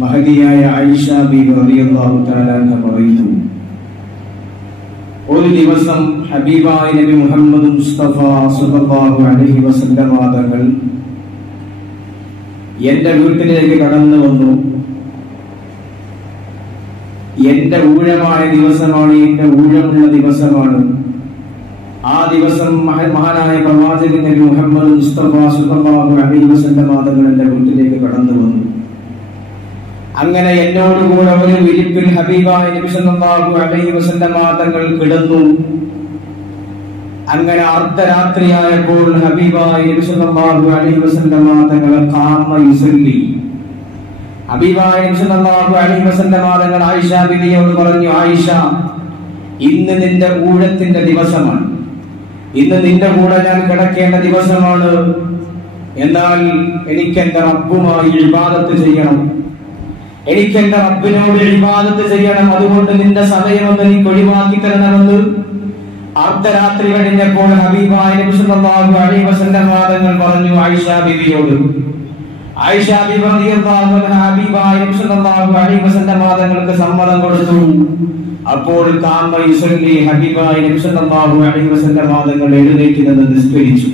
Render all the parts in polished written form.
മഹദിയായ ആയിഷ ബീവി റളിയല്ലാഹു തആല അൻഹ പറയുന്നു, ഒരു ദിവസം ഹബീബായ നബി മുഹമ്മദ് മുസ്തഫ സ്വല്ലല്ലാഹു അലൈഹി വസല്ലം തങ്ങൾ എന്റെ വീട്ടിലേക്ക് കടന്നു വന്നു. എന്റെ ഊഴമായ ദിവസമാണ്, എന്റെ ഊഴമുള്ള ദിവസമാണ്. ആ ദിവസം മഹാനായ പ്രവാചകൻ നബി മുഹമ്മദ് മുസ്തഫ സ്വല്ലല്ലാഹു അലൈഹി വസല്ലം തങ്ങൾ എന്റെ വീട്ടിലേക്ക് കടന്നു വന്നു. അങ്ങനെ എന്നോടുകൂടെ ഒരു വിരിപ്പിൽ ഹബീബായ നബി സല്ലല്ലാഹു അലൈഹി വസല്ലം തങ്ങൾ കിടന്നു. അങ്ങനെ അർദ്ധരാത്രിയായപ്പോൾ ഹബീബായ നബി സല്ലല്ലാഹു അലൈഹി വസല്ലം തങ്ങൾ ഖാമ യുസല്ലി. ഹബീബായ നബി സല്ലല്ലാഹു അലൈഹി വസല്ലം തങ്ങൾ ആയിഷ ബിവിയോട് പറഞ്ഞു, ആയിഷ, ഇന്ന് നിന്റെ ഊഴത്തിന്റെ ദിവസമാണ്, ഇന്ന് നിന്റെ കൂടെ ഞാൻ കിടക്കേണ്ട ദിവസമാണ്. എന്നാൽ എനിക്ക് എന്റെ റബ്ബുമായി ഇബാദത്ത് ചെയ്യണം, എനിക്ക് എന്റെ റബ്ബിനോട് ഇബാദത്ത് ചെയ്യണം. അതുകൊണ്ട് നിന്റെ സമയമൊന്ന് എനിക്ക് ഒഴിവാക്കി തരണമെന്ന് അർദ്ധരാത്രി കഴിഞ്ഞപ്പോൾ ഹബീബായ നബി സല്ലല്ലാഹു അലൈഹി വസല്ലം തങ്ങൾ പറഞ്ഞു ആയിഷ ബിവിയോട്. ആയിഷ ബിവി റളിയല്ലാഹു അൻഹ ഹബീബായ നബി സല്ലല്ലാഹു അലൈഹി വസല്ലം തങ്ങൾക്ക് സമ്മതം കൊടുത്തു. അപ്പോൾ ഖാമ യുസല്ലി, ഹബീബായ നബി സല്ലല്ലാഹു അലൈഹി വസല്ലം തങ്ങൾ എഴുന്നേറ്റ് നിന്ന് നിസ്കരിച്ചു.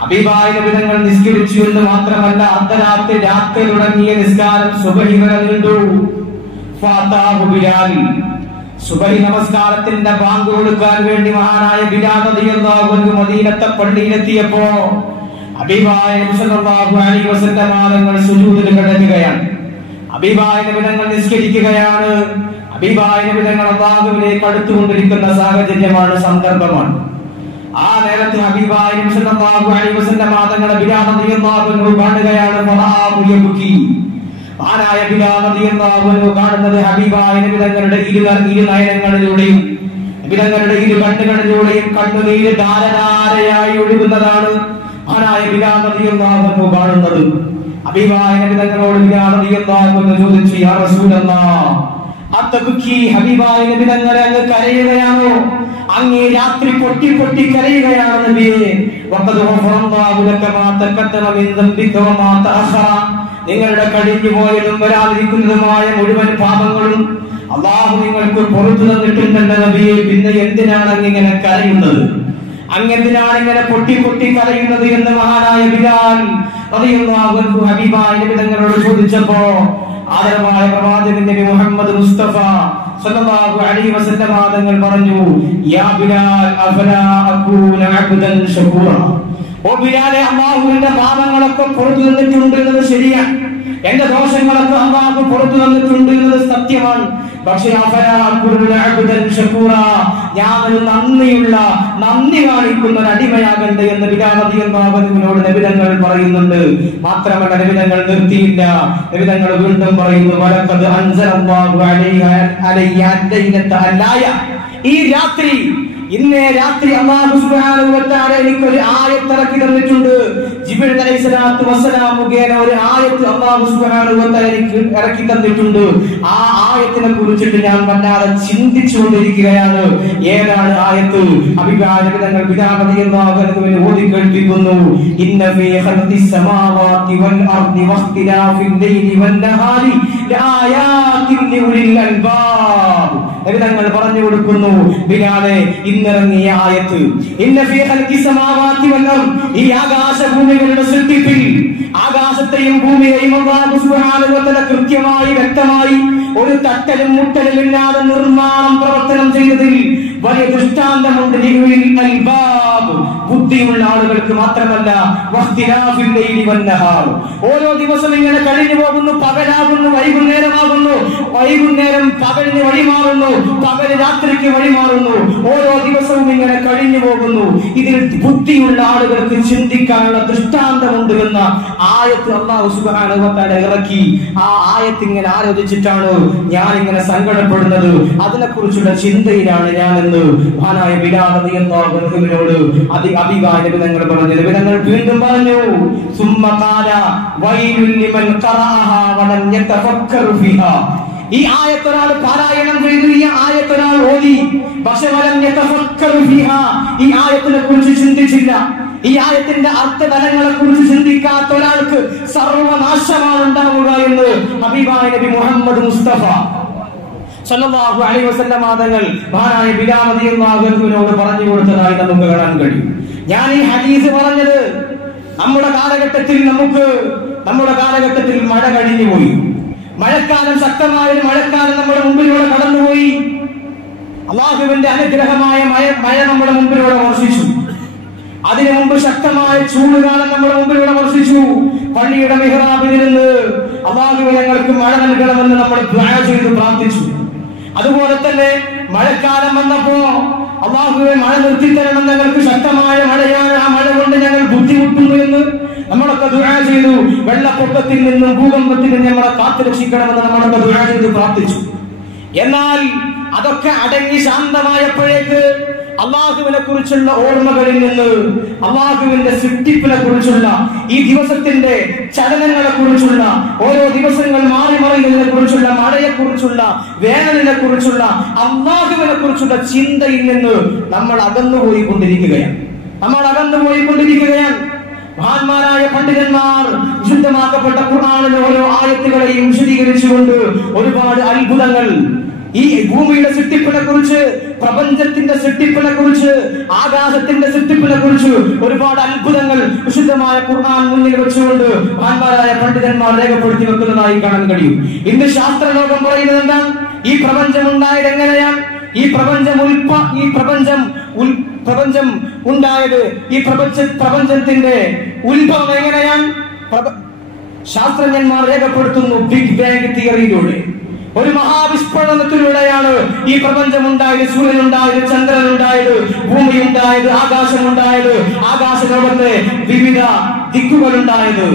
ഹബീബായ നബി തങ്ങൾ നിസ്കരിച്ചു എന്ന് മാത്രമല്ല, അർദ്ധരാത്രി രാത്രി തുടങ്ങിയ നിസ്കാരം സുബഹി വരെ നീണ്ടു. ഫാതാഹു ബിലാൽ, സുബഹി നമസ്കാരത്തിന്റെ ബാങ്ക് കൊടുക്കാൻ വേണ്ടി മഹാനായ ബിലാൽ റളിയല്ലാഹു അൻഹു മദീനത്തെ പള്ളിയിലെത്തിയപ്പോ ഹബീബായ നബി സല്ലല്ലാഹു അലൈഹി വസല്ലം തങ്ങൾ സുജൂദിൽ കിടക്കുകയാണ്. ഹബീബായ നബി തങ്ങൾ നിസ്കരിക്കുകയാണ്. ഹബീബായ നബി തങ്ങൾ അല്ലാഹുവിലേക്ക് അടുത്തുകൊണ്ടിരിക്കുന്ന സാഹചര്യമാണ്, സന്ദർഭമാണ്. ആ നേരത്തെ ഹബീബായ നബി സല്ലല്ലാഹു അലൈഹി വസല്ലം തങ്ങൾ ബിലാൽ റളിയല്ലാഹു അൻഹു കാണുകയാണ്. ഫറാഹു യബ്കി, മഹാനായ ബിലാൽ റളിയല്ലാഹു അൻഹു കാണുന്നത് ഹബീബായ നബി തങ്ങളുടെ ഇരു നയനങ്ങളിലൂടെയും നബി തങ്ങളുടെ ഇരു കണ്ണുകളിലൂടെയും കണ്ണുനീര് ധാരധാരയായി ഒഴുകുന്നതാണ് മഹാനായ ബിലാൽ റളിയല്ലാഹു അൻഹു കാണുന്നത്. ഹബീബായ നബി തങ്ങളോട് ബിലാൽ റളിയല്ലാഹു അൻഹു ചോദിച്ചു, യാ റസൂലല്ലാഹ്, അത്തബ്കി, ഹബീബായ നബി തങ്ങളെ അങ്ങ് കരയുകയാണോ? അങ്ങേ രാത്രി പൊട്ടി പൊട്ടി കരയുകയാണോ നബിയെ? വഖദ് ഗഫറല്ലാഹു ലക മാ തഖദ്ദമ മിൻ ദംബിക വമാ തഅഖറ, നിങ്ങളുടെ കഴിഞ്ഞു പോയതും വരാതിരിക്കുന്നതുമായ മുഴുവൻ പാപങ്ങളും അല്ലാഹു നിങ്ങൾക്ക് പുറത്തു തന്നിട്ടുണ്ടല്ലോ നബിയെ. പിന്നെ എന്തിനാണ് അങ്ങിങ്ങനെ കരയുന്നത്? അങ്ങെന്തിനാണ് ഇങ്ങനെ പൊട്ടി പൊട്ടി കരയുന്നത് എന്ന് മഹാനായ ബിലാൽ റളിയല്ലാഹു അൻഹു ഹബീബായ നബി തങ്ങളോട് ചോദിച്ചപ്പോ ആദരവായ പ്രവാചകൻ നബി മുഹമ്മദ് മുസ്തഫ സല്ലല്ലാഹു അലൈഹി വസല്ലം തങ്ങൾ പറഞ്ഞു, യാ ബിലാൽ അഫലാ അകൂന അബ്ദൻ ശകൂറ, ഓ ബിലാലെ, അല്ലാഹുവിന്റെ പാപങ്ങളൊക്കെ പുറത്തു തന്നിട്ടുണ്ട് എന്നത് ശരിയാണ്, എന്റെ ദോഷങ്ങളൊക്കെ അല്ലാഹു പുറത്തു തന്നിട്ടുണ്ട് എന്നത് സത്യമാണ്. പക്ഷേ അഫലാ അകൂന അബ്ദൻ ശകൂറ, ഞാൻ ഒരു നന്ദി കാണിക്കുന്ന ഒരു അടിമയാകണ്ടേ എന്ന് ബിലാൽ റളിയല്ലാഹു അൻഹുവിനോട് നബി തങ്ങൾ പറയുന്നുണ്ട്. മാത്രമല്ല നബി തങ്ങൾ നിർത്തിയില്ല. നബി തങ്ങൾ വീണ്ടും പറയുന്നു, വലഖദ് അൻസലല്ലാഹു അലയ്യ ലൈലത അലായ, ഈ രാത്രി, ഇന്നേ രാത്രി അല്ലാഹു സുബ്ഹാനഹു വ തആല എനിക്ക് ഒരു ആയത്ത് ഇറക്കി തന്നിട്ടുണ്ട്. ജിബ്രീൽ അലൈഹിസ്സലാത്തു വസ്സലാം മുഖേന ഒരു ആയത്ത് അല്ലാഹു സുബ്ഹാനഹു വ തആല എനിക്ക് ഇറക്കി തന്നിട്ടുണ്ട്. ആ ആയത്തിനെ കുറിച്ചിട്ട് ഞാൻ വല്ലാതെ ചിന്തിച്ചുകൊണ്ടിരിക്കുകയാണ്. ഏതാണ് ആയത്ത്? ഹബീബായ നബി തങ്ങൾ ബിലാൽ റളിയല്ലാഹു അൻഹുവിനെ ഓതി കേൾപ്പിക്കുന്നു, ഇന്ന ഫീ ഖൽഖിസ് സമാവാതി വൽ അർദി വഖ്തിലാഫിൽ ലൈലി വൻ നഹാരി ലആയാതിൻ ലിഉലിൽ അൽബാബ്. നബി തങ്ങൾ പറഞ്ഞു കൊടുക്കുന്നു, ബിലാലെ, ഇന്നിറങ്ങിയ ആയത്ത്, ഇന്ന ഫീ ഖൽഖിസ് സമാവാതി വൽ അർദ്, ഈ ആകാശഭൂമികളുടെ സൃഷ്ടിപ്പിൽ ആകാശത്തെയും ഭൂമിയെയും അല്ലാഹു സുബ്ഹാനഹു വ തആല കൃത്യമായി വ്യക്തമായി ഒരു തട്ടലും മുട്ടലും ഇല്ലാതെ നിർമ്മാണം പ്രവർത്തനം ചെയ്തതിൽ വലിയ ദൃഷ്ടാന്തമുണ്ട്. അൽബാബ്, ബുദ്ധിയുള്ള ആളുകൾക്ക് മാത്രമല്ല, വഖ്തിലാഫിൽ ലൈലി വൻ നഹാർ, ഓരോ ദിവസം ഇങ്ങനെ കഴിഞ്ഞു പോകുന്നു, പകലാകുന്നു, വൈകുന്നേരമാകുന്നു, വൈകുന്നേരം പകലിന് വഴിമാറുന്നു, പകല് രാത്രിക്ക് വഴിമാറുന്നു, ഓരോ ദിവസവും ഇങ്ങനെ കഴിഞ്ഞു പോകുന്നു. ഇതിൽ ബുദ്ധിയുള്ള ആളുകൾക്ക് ചിന്തിക്കാനുള്ള ദൃഷ്ടാന്തമുണ്ട് എന്ന ആയത്ത് അല്ലാഹു സുബ്ഹാനഹു വ തആല ഇറക്കി. ആ ആയത്ത് ഇങ്ങനെ ആലോചിച്ചിട്ടാണ് ഞാൻ ഇങ്ങനെ സങ്കടപ്പെടുന്നത്, അതിനെക്കുറിച്ചുള്ള ചിന്തയിലാണ് ഞാൻ എന്ന് മഹാനായ ബിലാൽ റളിയല്ലാഹു അൻഹുവിനോട് ഹബീബായ നബി തങ്ങൾ പറഞ്ഞു. നബി തങ്ങൾ വീണ്ടും പറഞ്ഞു, സുമ്മ ഖാല വൈലുൽ ലിമൻ ഖറഅഹാ വലം യതഫക്കറു ഫീഹാ, ഈ ആയത്ത് ഒരാൾ പാരായണം ചെയ്തു, ഈ ആയത്ത് ഒരാൾ ഓതി, പക്ഷേ വലം യതഫക്കറു ഫീഹാ, ഈ ആയത്തിനെ കുറിച്ച് ചിന്തിച്ചില്ല, ഈ ആയത്തിന്റെ അർത്ഥതലങ്ങളെ കുറിച്ച് ചിന്തിക്കാത്ത ഒരാൾക്ക് സർവനാശമാണ് ഉണ്ടാവുക എന്ന് ഹബീബായ നബി മുഹമ്മദ് മുസ്തഫ സല്ലല്ലാഹു അലൈഹി വസല്ലം തങ്ങൾ മഹാനായ ബിലാൽ റളിയല്ലാഹു അൻഹുവിനോട് പറഞ്ഞു കൊടുത്തതായി നമുക്ക് കാണാൻ കഴിയും. ഞാൻ ഈ ഹദീസ് പറഞ്ഞത് നമ്മുടെ കാലഘട്ടത്തിൽ മഴ കഴിഞ്ഞുപോയി. മഴക്കാലം, ശക്തമായ ഒരു മഴക്കാലം നമ്മുടെ മുമ്പിലൂടെ കടന്നുപോയി. അല്ലാഹുവിന്റെ അനുഗ്രഹമായ മഴ നമ്മുടെ മുമ്പിലൂടെ വർഷിച്ചു. അതിനു മുമ്പ് ശക്തമായ ചൂടുകാലം നമ്മുടെ മുമ്പിലൂടെ വർഷിച്ചു. പള്ളിയുടെ മിഹ്റാബിൽ നിന്ന് അല്ലാഹുവേ ഞങ്ങൾക്ക് മഴ നൽകണമെന്ന് നമ്മൾ ദുആ ചെയ്ത് പ്രാർത്ഥിച്ചു. അതുപോലെ തന്നെ മഴക്കാലം വന്നപ്പോ അല്ലാഹുവേ മഴ നിർത്തിത്തരണം, ഞങ്ങൾക്ക് ശക്തമായ മഴയാണ്, ആ മഴ കൊണ്ട് ഞങ്ങൾ ബുദ്ധിമുട്ടുന്നു എന്ന് നമ്മളൊക്കെ ദുആ ചെയ്തു. വെള്ളപ്പൊക്കത്തിൽ നിന്നും ഭൂകമ്പത്തിൽ നിന്നും നമ്മളെ കാത്തുരക്ഷിക്കണമെന്ന് നമ്മളൊക്കെ ദുആ ചെയ്ത് പ്രാർത്ഥിച്ചു. എന്നാൽ അതൊക്കെ അടങ്ങി ശാന്തമായപ്പോഴേക്ക് അല്ലാഹുവിനെ കുറിച്ചുള്ള ഓർമ്മകളിൽ നിന്ന്, അല്ലാഹുവിന്റെ സൃഷ്ടിപ്പിനെ കുറിച്ചുള്ള, ഈ ദിവസത്തിന്റെ ചലനങ്ങളെ കുറിച്ചുള്ള, ഓരോ ദിവസങ്ങൾ മാറി മറിയുന്നതിനെ കുറിച്ചുള്ള, മഴയെ കുറിച്ചുള്ള, വേനലിനെ കുറിച്ചുള്ള, അല്ലാഹുവിനെ കുറിച്ചുള്ള ചിന്തയിൽ നിന്ന് നമ്മൾ അകന്നുപോയിക്കൊണ്ടിരിക്കുകയാണ്. മഹാന്മാരായ പണ്ഡിതന്മാർ വിശുദ്ധമാക്കപ്പെട്ട ഖുർആനിലെ ഓരോ ആയത്തുകളെയും വിശദീകരിച്ചുകൊണ്ട് ഒരുപാട് അത്ഭുതങ്ങൾ, ഈ ഭൂമിയുടെ സൃഷ്ടിപ്പിനെ കുറിച്ച്, പ്രപഞ്ചത്തിന്റെ സൃഷ്ടിപ്പിനെ കുറിച്ച്, ആകാശത്തിന്റെ സൃഷ്ടിപ്പിനെ കുറിച്ച് ഒരുപാട് അത്ഭുതങ്ങൾ വിശുദ്ധമായ ഖുർആൻ മുന്നിൽ വെച്ചുകൊണ്ട് മഹാന്മാരായ പണ്ഡിതന്മാർ രേഖപ്പെടുത്തി വെക്കുന്നതായി കാണാൻ കഴിയും. ഇന്ന് ശാസ്ത്രലോകം പറയുന്നത് എന്താണ്? ഈ പ്രപഞ്ചം ഉണ്ടായത് എങ്ങനെയാണ്? ഈ പ്രപഞ്ചം ഉണ്ടായത്, ഈ പ്രപഞ്ചത്തിന്റെ ഉത്ഭവം എങ്ങനെയാണ്? ശാസ്ത്രജ്ഞന്മാർ രേഖപ്പെടുത്തുന്നു ബിഗ് ബാങ് തിയറിയിലൂടെ, ഒരു മഹാവിസ്ഫോടനത്തിലൂടെയാണ് ഈ പ്രപഞ്ചം ഉണ്ടായത്, സൂര്യൻ ഉണ്ടായത്, ചന്ദ്രൻ ഉണ്ടായത്, ഭൂമി ഉണ്ടായത്, ആകാശം ഉണ്ടായത്, ആകാശലോകത്തെ വിവിധ ദിക്കുകൾ ഉണ്ടായത്.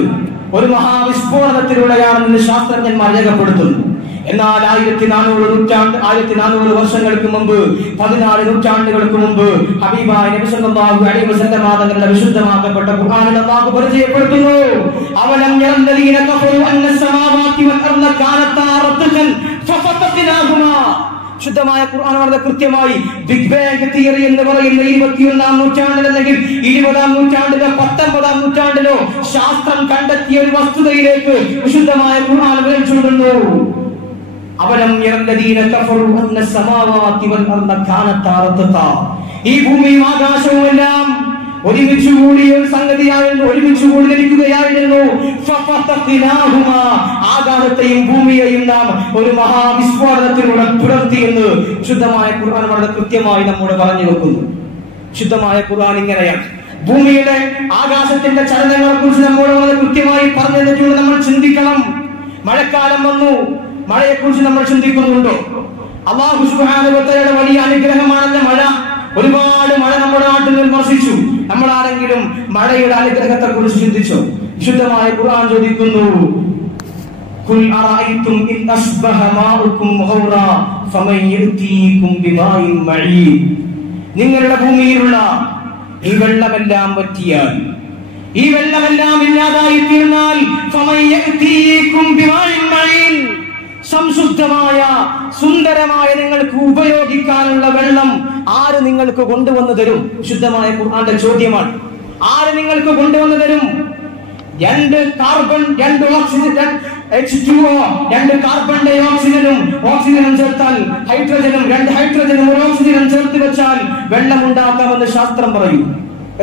ഒരു മഹാവിസ്ഫോടനത്തിലൂടെയാണ് ഇന്ന് ശാസ്ത്രജ്ഞന്മാർ രേഖപ്പെടുത്തുന്നത്. എന്നാൽ 1400 വർഷങ്ങൾക്ക് മുമ്പ്, 14 നൂറ്റാണ്ടുകൾക്ക് മുമ്പ് ഹബീബായ നബി സല്ലല്ലാഹു അലൈഹി വസല്ലം തങ്ങളുടെ വിശുദ്ധമാക്കപ്പെട്ട ഖുർആനിൽ അല്ലാഹു പരിചയപ്പെടുത്തുന്നു, അവലം യറല്ലദീന കഫറു അന്ന സമാവാതി വൽ അർള കാനതാ റത്ഖൻ ഫഫതഖ്നാഹുമാ. ശുദ്ധമായ ഖുർആൻ വളരെ കൃത്യമായി ബിഗ് ബാങ് തിയറി എന്ന് പറയുന്ന 21-ാം നൂറ്റാണ്ടിൽ അല്ലെങ്കിൽ 20-ാം നൂറ്റാണ്ടിലോ 19-ാം നൂറ്റാണ്ടിലോ ശാസ്ത്രം കണ്ടെത്തിയ ഒരു വസ്തുതയിലേക്ക് വിശുദ്ധമായ ഖുർആൻ വിരൽചൂണ്ടുന്നു. അവലം യറല്ലദീന കഫറു അന്ന സമാവാതി വൽ അർള കാനതാ റത്ഖാ. ഈ ഭൂമിയും ആകാശവും എല്ലാം ഒരുമിച്ച് കൂടിയ ഒരു സംഗതിയായിരുന്നു, ഒരുമിച്ച് കൂടിയിരിക്കുകയായിരുന്നു. ഫഫതഖ്നാഹുമാ. ആകാശത്തെയും ഭൂമിയെയും നാം ഒരു മഹാവിസ്ഫോടനത്തിലൂടെ പുലർത്തിയെന്ന് ശുദ്ധമായ ഖുർആൻ വളരെ കൃത്യമായി നമ്മോട് പറഞ്ഞു വെക്കുന്നു. ശുദ്ധമായ ഖുർആൻ ഇങ്ങനെയാണ്. ഭൂമിയുടെ, ആകാശത്തിന്റെ ചലനങ്ങളെ കുറിച്ച് നമ്മോട് വളരെ കൃത്യമായി പറഞ്ഞു തന്നിട്ടുണ്ട്. നമ്മൾ ചിന്തിക്കണം. മഴക്കാലം വന്നു, മഴയെക്കുറിച്ച് നമ്മൾ ചിന്തിക്കുന്നുണ്ടോ? അല്ലാഹു സുബ്ഹാനഹു വ തആലയുടെ വലിയ അനുഗ്രഹമാണെന്ന മഴ. ഒരുപാട് മഴ നമ്മുടെ നാട്ടിൽ വർഷിച്ചു. നമ്മൾ ആരെങ്കിലും മഴയുടെ അനുഗ്രഹത്തെ കുറിച്ച് ചിന്തിച്ചോ? വിശുദ്ധമായ ഖുർആൻ ചോദിക്കുന്നു, ഖുൽ അറഅയ്തും ഇൻ അസ്ബഹ മാഉകും ഗൗറാ ഫമൻ യഅതീകും ബിമാഇൻ മഈൻ. നിങ്ങളുടെ ഭൂമിയിലുള്ള ഈ വെള്ളമെല്ലാം വറ്റിയാൽ, ഈ വെള്ളമെല്ലാം ഇല്ലാതായി തീർന്നാൽ ഫമൻ യഅതീകും ബിമാഇൻ മഈൻ, സംശുദ്ധമായ സുന്ദരമായ നിങ്ങൾക്ക് ഉപയോഗിക്കാനുള്ള വെള്ളം ആര് നിങ്ങൾക്ക് കൊണ്ടുവന്നു തരും? ശുദ്ധമായ ഖുർആന്റെ ചോദ്യമാണ്. ആര് നിങ്ങൾക്ക് കൊണ്ടുവന്നു തരും? 2 carbon, 2 oxygen, H2O, 2 carbon dye ഓക്സിജനും ഓക്സിജനും ചേർത്താൽ ഹൈഡ്രജനും, 2 ഹൈഡ്രജനും 1 ഓക്സിജനും ചേർത്ത് വെച്ചാൽ വെള്ളം ഉണ്ടാക്കാമെന്ന് ശാസ്ത്രം പറയും.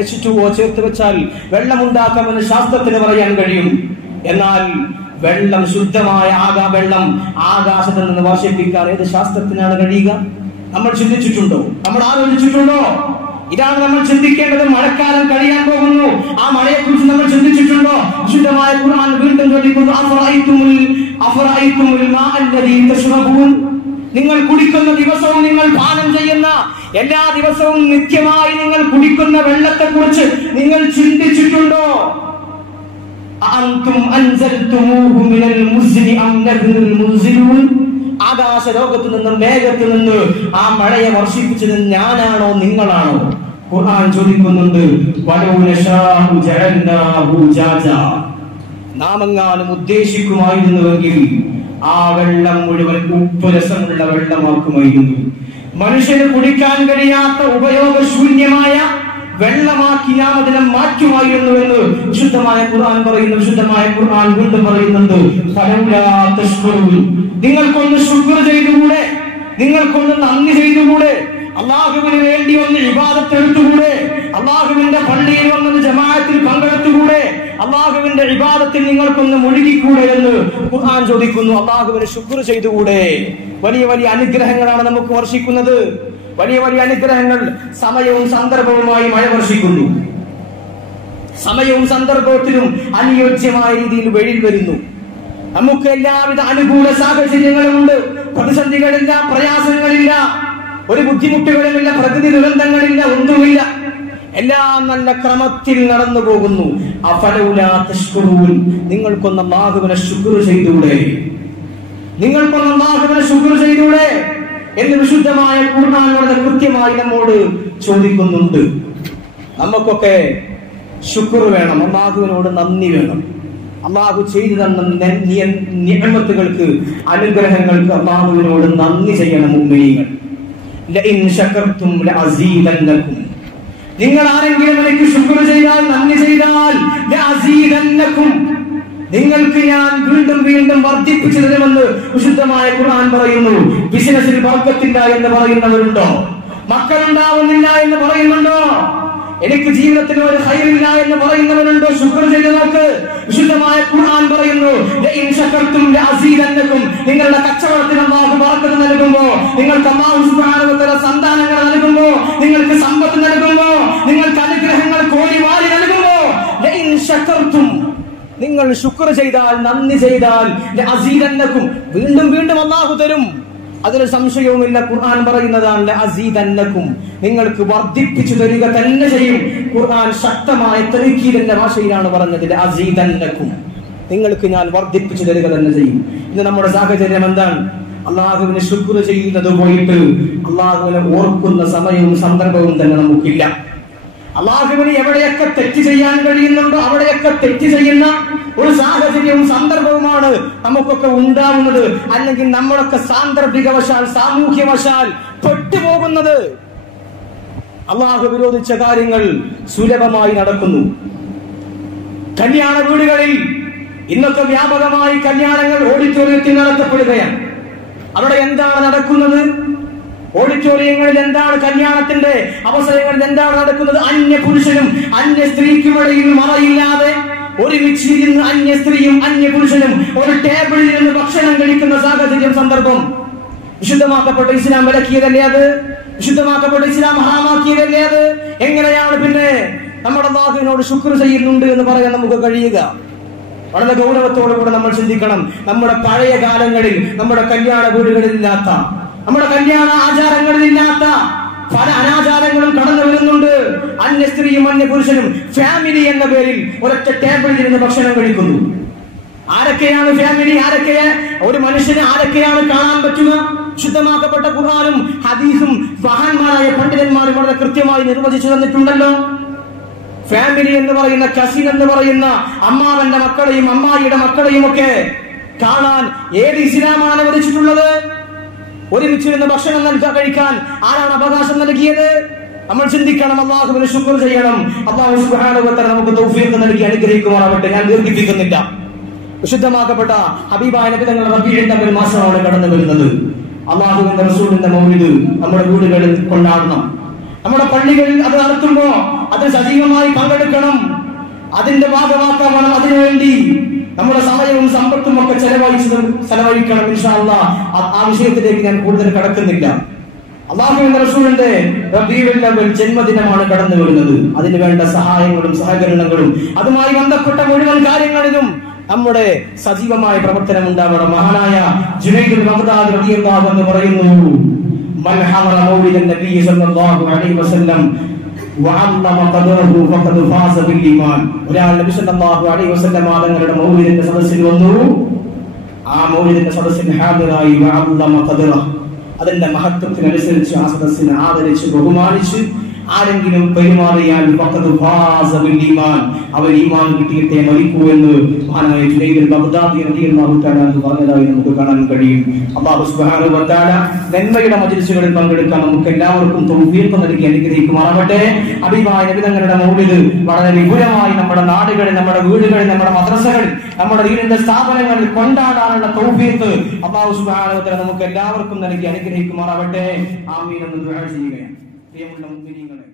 H2O ചേർത്ത് വെച്ചാൽ വെള്ളം ഉണ്ടാക്കാമെന്ന് ശാസ്ത്രത്തിന് പറയാൻ കഴിയും. എന്നാൽ വെള്ളം, ശുദ്ധമായ വെള്ളം ആകാശത്ത് നിന്ന് വർഷിപ്പിക്കാൻ ഏത് ശാസ്ത്രത്തിനാണ് കഴിയുക? നമ്മൾ ചിന്തിച്ചിട്ടുണ്ടോ? നമ്മൾ ആലോചിച്ചിട്ടുണ്ടോ? ഇതാണ് നമ്മൾ ചിന്തിക്കേണ്ടത്. മഴക്കാലം കഴിയാൻ പോകുന്നു, ആ മഴയെ കുറിച്ച് നമ്മൾ ചിന്തിച്ചിട്ടുണ്ടോ? വിശുദ്ധമായ ഖുർആൻ വീണ്ടും ചോദിക്കുന്നു, അഫറഅയ്തുമുൽ മാഅ അല്ലദീ തശ്റബൂൻ. നിങ്ങൾ കുടിക്കുന്ന ദിവസവും, നിങ്ങൾ പാനം ചെയ്യുന്ന എല്ലാ ദിവസവും നിത്യമായി നിങ്ങൾ കുടിക്കുന്ന വെള്ളത്തെ കുറിച്ച് നിങ്ങൾ ചിന്തിച്ചിട്ടുണ്ടോ? അഅൻതും അൻസൽതുമൂഹു മിനൽ മുസ്നി അം നഹ്നുൽ മുൻസിലൂൻ. ആകാശ ലോകത്ത് നിന്ന്, മേഘത്തിൽ നിന്ന് ആ മഴയെ വർഷിപ്പിച്ചത് ഞാനാണോ നിങ്ങളാണോ? ഖുർആൻ ചോദിക്കുന്നുണ്ട്, വലൗ നശാഉ ജഅൽനാഹു ജാജാ. നാമെങ്ങാനും ഉദ്ദേശിക്കുമായിരുന്നുവെങ്കിൽ ആ വെള്ളം മുഴുവൻ ഉപ്പുരസമുള്ള വെള്ളമാക്കുമായിരുന്നു. മനുഷ്യന് കുടിക്കാൻ കഴിയാത്ത ഉപയോഗശൂന്യമായ വെള്ളമാക്കി നാം അതിനെ മാറ്റുമായിരുന്നു എന്ന് വിശുദ്ധമായ ഖുർആൻ പറയുന്നു. വിശുദ്ധമായ ഖുർആൻ വീണ്ടും പറയുന്നുണ്ട്, ഫലൗലാ തശ്കുറൂൻ, നിങ്ങൾക്കൊന്ന് ശുക്ർ ചെയ്തുകൂടെ, നിങ്ങൾക്കൊന്ന് നന്ദി ചെയ്തുകൂടെ, അള്ളാഹുവിന് വേണ്ടി ഒന്ന് ഇബാദത്ത് എടുത്തുകൂടെ, അള്ളാഹുവിന്റെ പള്ളിയിൽ വന്നത് ജമാഅത്തിൽ പങ്കെടുത്തുകൂടെ, അള്ളാഹുവിന്റെ ഇബാദത്തിൽ നിങ്ങൾക്കൊന്ന് മുഴുകിക്കൂടെ എന്ന് ഖുർആൻ ചോദിക്കുന്നു. അള്ളാഹുവിന് ശുക്ർ ചെയ്തുകൂടെ? വലിയ വലിയ അനുഗ്രഹങ്ങളാണ് നമുക്ക് വർഷിക്കുന്നത്. വലിയ വലിയ അനുഗ്രഹങ്ങൾ. സമയവും സന്ദർഭവുമായി മഴ വർഷിക്കുന്നു. സമയവും സന്ദർഭത്തിലും അനുയോജ്യമായ രീതിയിൽ വെയിൽ വരുന്നു. നമുക്ക് എല്ലാവിധ അനുകൂല സാഹചര്യങ്ങളുമുണ്ട്. പ്രതിസന്ധികളില്ല, പ്രയാസങ്ങളില്ല, ഒരു ബുദ്ധിമുട്ടുകളുമില്ല, പ്രകൃതി ദുരന്തങ്ങളില്ല, ഒന്നുമില്ല. എല്ലാം നല്ല ക്രമത്തിൽ നടന്നു പോകുന്നു. അഫലൗലാ തശ്കുറൂൻ, നിങ്ങൾക്കൊന്ന് അല്ലാഹുവിനെ ശുക്ർ ചെയ്തൂടെ, നിങ്ങൾക്കൊന്ന് അല്ലാഹുവിനെ ശുക്ർ ചെയ്തൂടെ എന്ന് വിശുദ്ധമായ ഖുർആൻ വളരെ കൃത്യമായി നമ്മോട് ചോദിക്കുന്നുണ്ട്. നമുക്കൊക്കെ ശുക്ർ വേണം, അല്ലാഹുവിനോട് നന്ദി വേണം. അല്ലാഹു ചെയ്തു തന്ന നിഅമത്തുകൾക്ക്, അനുഗ്രഹങ്ങൾക്ക് അല്ലാഹുവിനോട് നന്ദി ചെയ്യണം. മുഅ്മിനീങ്ങൾ, ലഇൻ ശകർതും ലഅസീദന്നകും, നിങ്ങൾ ആരെങ്കിലും എനിക്ക് ശുക്ർ ചെയ്താൽ, നന്ദി ചെയ്താൽ, ലഅസീദന്നകും, നിങ്ങൾക്ക് ഞാൻ വീണ്ടും വീണ്ടും വർദ്ധിപ്പിച്ചു തരുമെന്ന് വിശുദ്ധമായ ഖുർആൻ പറയുന്നു. ബിസിനസ്സിൽ ബർക്കത്തില്ല എന്ന് പറയുന്നവരുണ്ടോ? മക്കളുണ്ടാവുന്നില്ല എന്ന് പറയുന്നുണ്ടോ? എനിക്ക് ജീവിതത്തിൽ ഒരു ഖൈറില്ല എന്ന് പറയുന്നവരുണ്ടോ? ശുക്ർ ചെയ്ത് നോക്ക്. വിശുദ്ധമായ ഖുർആൻ പറയുന്നു, ലഇൻ ശകർതും ലഅസീദന്നകും, നിങ്ങളുടെ കച്ചവടത്തിന് അല്ലാഹു ബർക്കത്ത് നൽകുമ്പോ, നിങ്ങൾക്ക് അല്ലാഹു സുബ്ഹാനഹു വ തആല സന്താനങ്ങൾ നൽകുമ്പോ, നിങ്ങൾക്ക് സമ്പത്ത് നൽകുമ്പോ, നിങ്ങൾക്ക് അനുഗ്രഹങ്ങൾ കോരിവാരി നൽകുമ്പോ, ലഇൻ ശകർതും, നിങ്ങൾ ശുക്ർ ചെയ്താൽ, നന്ദി ചെയ്താൽ, ലഅസീദന്നകും, വീണ്ടും വീണ്ടും അല്ലാഹു തരും. അതിന് സംശയവുമില്ല. ഖുർആൻ പറയുന്നതാണ് ലഅസീദന്നകും, നിങ്ങൾക്ക് വർദ്ധിപ്പിച്ചു തരിക തന്നെ ചെയ്യും. ഖുർആൻ ശക്തമായ തൗക്കീദിന്റെ ഭാഷയിലാണ് പറഞ്ഞത്, ലഅസീദന്നകും, നിങ്ങൾക്ക് ഞാൻ വർദ്ധിപ്പിച്ചു തരിക തന്നെ ചെയ്യും. ഇന്ന് നമ്മുടെ സാഹചര്യം എന്താണ്? അല്ലാഹുവിനെ ശുക്ർ ചെയ്യുന്നത് പോയിട്ട് അല്ലാഹുവിനെ ഓർക്കുന്ന സമയവും സന്ദർഭവും തന്നെ നമുക്കില്ല. അല്ലാഹുവിന് എവിടെയൊക്കെ തെറ്റ് ചെയ്യാൻ കഴിയുന്നുണ്ടോ അവിടെയൊക്കെ തെറ്റ് ചെയ്യുന്ന ഒരു സാഹചര്യവും സന്ദർഭവുമാണ് നമുക്കൊക്കെ ഉണ്ടാവുന്നത്. അല്ലെങ്കിൽ നമ്മളൊക്കെ സാന്ദർഭികവശാൽ, സാമൂഹ്യവശാൽ പെട്ടുപോകുന്നത്. അല്ലാഹു വിരോധിച്ച കാര്യങ്ങൾ സുലഭമായി നടക്കുന്നു. കല്യാണ വീടുകളിൽ ഇന്നൊക്കെ വ്യാപകമായി കല്യാണങ്ങൾ ഓഡിറ്റോറിയത്തിൽ നടത്തപ്പെടുകയാണ്. അവിടെ എന്താണ് നടക്കുന്നത്? ഓഡിറ്റോറിയങ്ങളിൽ എന്താണ് കല്യാണത്തിന്റെ അവസരങ്ങളിൽ എന്താണ് നടക്കുന്നത്? അന്യ പുരുഷനും അന്യ സ്ത്രീക്കുമിടയിൽ മറയില്ലാതെ ഒരുമിച്ചിരുന്ന് അന്യ സ്ത്രീയും അന്യ പുരുഷനും ഒരു ടേബിളിൽ നിന്ന് ഭക്ഷണം കഴിക്കുന്ന സാഹചര്യം, സന്ദർഭം. വിശുദ്ധമാക്കപ്പെട്ട ഇസ്ലാം വിലക്കിയതല്ലേ അത്? വിശുദ്ധമാക്കപ്പെട്ട ഇസ്ലാം ഹറാമാക്കിയതല്ലേ അത്? എങ്ങനെയാണ് പിന്നെ നമ്മുടെ അല്ലാഹുവിനോട് ശുക്ർ ചെയ്യുന്നുണ്ട് എന്ന് പറയാൻ നമുക്ക് കഴിയുക? വളരെ ഗൗരവത്തോടു കൂടെ നമ്മൾ ചിന്തിക്കണം. നമ്മുടെ പഴയ കാലങ്ങളിൽ നമ്മുടെ കല്യാണ വീടുകളിലില്ലാത്ത, നമ്മുടെ കല്യാണ ആചാരങ്ങളിലില്ലാത്ത പല അനാചാരങ്ങളും കടന്നു വരുന്നുണ്ട്. അന്യ സ്ത്രീയും അന്യ പുരുഷനും ഫാമിലി എന്ന പേരിൽ ഒരൊറ്റ ടേബിളിൽ ഇരുന്ന് ഭക്ഷണം കഴിക്കുന്നു. ആരൊക്കെയാണ് ഫാമിലി? ആരൊക്കെ ഒരു മനുഷ്യന് ആരൊക്കെയാണ് കാണാൻ പറ്റുക? ശുദ്ധമാക്കപ്പെട്ട ഖുർആനും ഹദീസും മഹാന്മാരായ പണ്ഡിതന്മാരും വളരെ കൃത്യമായി നിർവചിച്ചു തന്നിട്ടുണ്ടല്ലോ. ഫാമിലി എന്ന് പറയുന്ന, കസിൻ എന്ന് പറയുന്ന അമ്മാവന്റെ മക്കളെയും അമ്മായിയുടെ മക്കളെയും ഒക്കെ കാണാൻ ഏത് ഇസ്ലാമാണ് അനുവദിച്ചിട്ടുള്ളത്? ഒരുമിച്ചിരുന്ന് ഭക്ഷണം കഴിക്കാൻ ആരാണ് അവകാശം നൽകിയത്? നമ്മൾ ചിന്തിക്കണം, അല്ലാഹുവിനെ ശുക്ർ ചെയ്യണം. അല്ലാഹു സുബ്ഹാനഹു വ തആല നമുക്ക് തൗഫീഖ് നൽകി അനുഗ്രഹിക്കുമാറാവട്ടെ. ഞാൻ ദീർഘിപ്പിക്കുന്നില്ല. വിശുദ്ധമാക്കപ്പെട്ട ഹബീബായ നബി തങ്ങളുടെ റബീഉൽ അവ്വൽ മാസമാണ് കടന്നു വരുന്നത്. അല്ലാഹുവിന്റെ റസൂലിന്റെ മൗലിദ് നമ്മുടെ വീടുകളിൽ കൊണ്ടാടണം. നമ്മുടെ പള്ളികളിൽ അത് നടത്തുമ്പോ അത് സജീവമായി പങ്കെടുക്കണം. അതിന്റെ ഭാഗമാക്കണം. അതിനുവേണ്ടി നമ്മുടെ സമയവും സമ്പത്തും ഒക്കെ ചെലവഴിക്കണം. ഇൻഷാ അല്ലാഹ് ആ വിഷയത്തിലേക്ക് ഞാൻ കൂടുതൽ കടക്കുന്നില്ല. അല്ലാഹുവിന്റെ റസൂലിന്റെ റബീഉൽ അവ്വൽ ജന്മദിനമാണ് കടന്നു വരുന്നത്. അതിന് വേണ്ട സഹായങ്ങളും സഹകരണങ്ങളും അതുമായി ബന്ധപ്പെട്ട മുഴുവൻ കാര്യങ്ങളിലും നമ്മുടെ സജീവമായ പ്രവർത്തനം ഉണ്ടാവണം. മഹാനായ ജുനൈദുൽ ബഗ്ദാദി റളിയല്ലാഹു അൻഹു പറയുന്നു, മൻ ഹദറ മൗലിദൻ നബി സല്ലല്ലാഹു അലൈഹി വസല്ലം വഅല്ലമ ഖദറഹു ഫഖദ് ഫാസ ബിൽ ഈമാൻ. ഒരാൾ നബി സല്ലല്ലാഹു അലൈഹി വസല്ലം തങ്ങളുടെ മൗലിദിന്റെ സദസ്സിൽ വന്നു. ആ മൗലിദിന്റെ സദസ്സിൽ ഹാദിറായി വഅല്ലമ ഖദറഹു, അതിന്റെ മഹത്വത്തിനനുസരിച്ച് ആ സദസ്സിനെ ആദരിച്ച് ബഹുമാനിച്ച് ആരെങ്കിലും പെരുമാറിയാൽ ഫഖദ് ഫാസ ബിൽ ഈമാൻ, അവർ ഈമാൻ കിട്ടിയിട്ടേ മരിക്കൂ എന്ന് മഹാനായ ജുനൈദ് ബഗ്ദാദി റളിയല്ലാഹു തആല പറഞ്ഞതായി നമുക്ക് കാണാൻ കഴിയും. അല്ലാഹു സുബ്ഹാനഹു വ തആല നന്മയുടെ മജ്ലിസുകളിൽ പങ്കെടുക്കാൻ നമുക്ക് എല്ലാവർക്കും തൗഫീഖ് നൽകി അനുഗ്രഹിക്കുമാറാവട്ടെ. ഹബീബായ നബി തങ്ങളുടെ മൗലിദ് വളരെ വിപുലമായി നമ്മുടെ നാടുകളിൽ, നമ്മുടെ വീടുകളിൽ, നമ്മുടെ മദ്രസകളിൽ, നമ്മുടെ ദീനിന്റെ സ്ഥാപനങ്ങളിൽ കൊണ്ടാടാനുള്ള തൗഫീഖ് അല്ലാഹു സുബ്ഹാനഹു വ തആല നമുക്ക് എല്ലാവർക്കും നൽകി അനുഗ്രഹിക്കുമാറാവട്ടെ. ആമീൻ എന്ന് ദുആ ചെയ്യുകയാണ്. പ്രിയമുള്ള മുഅ്മിനീങ്ങളെ,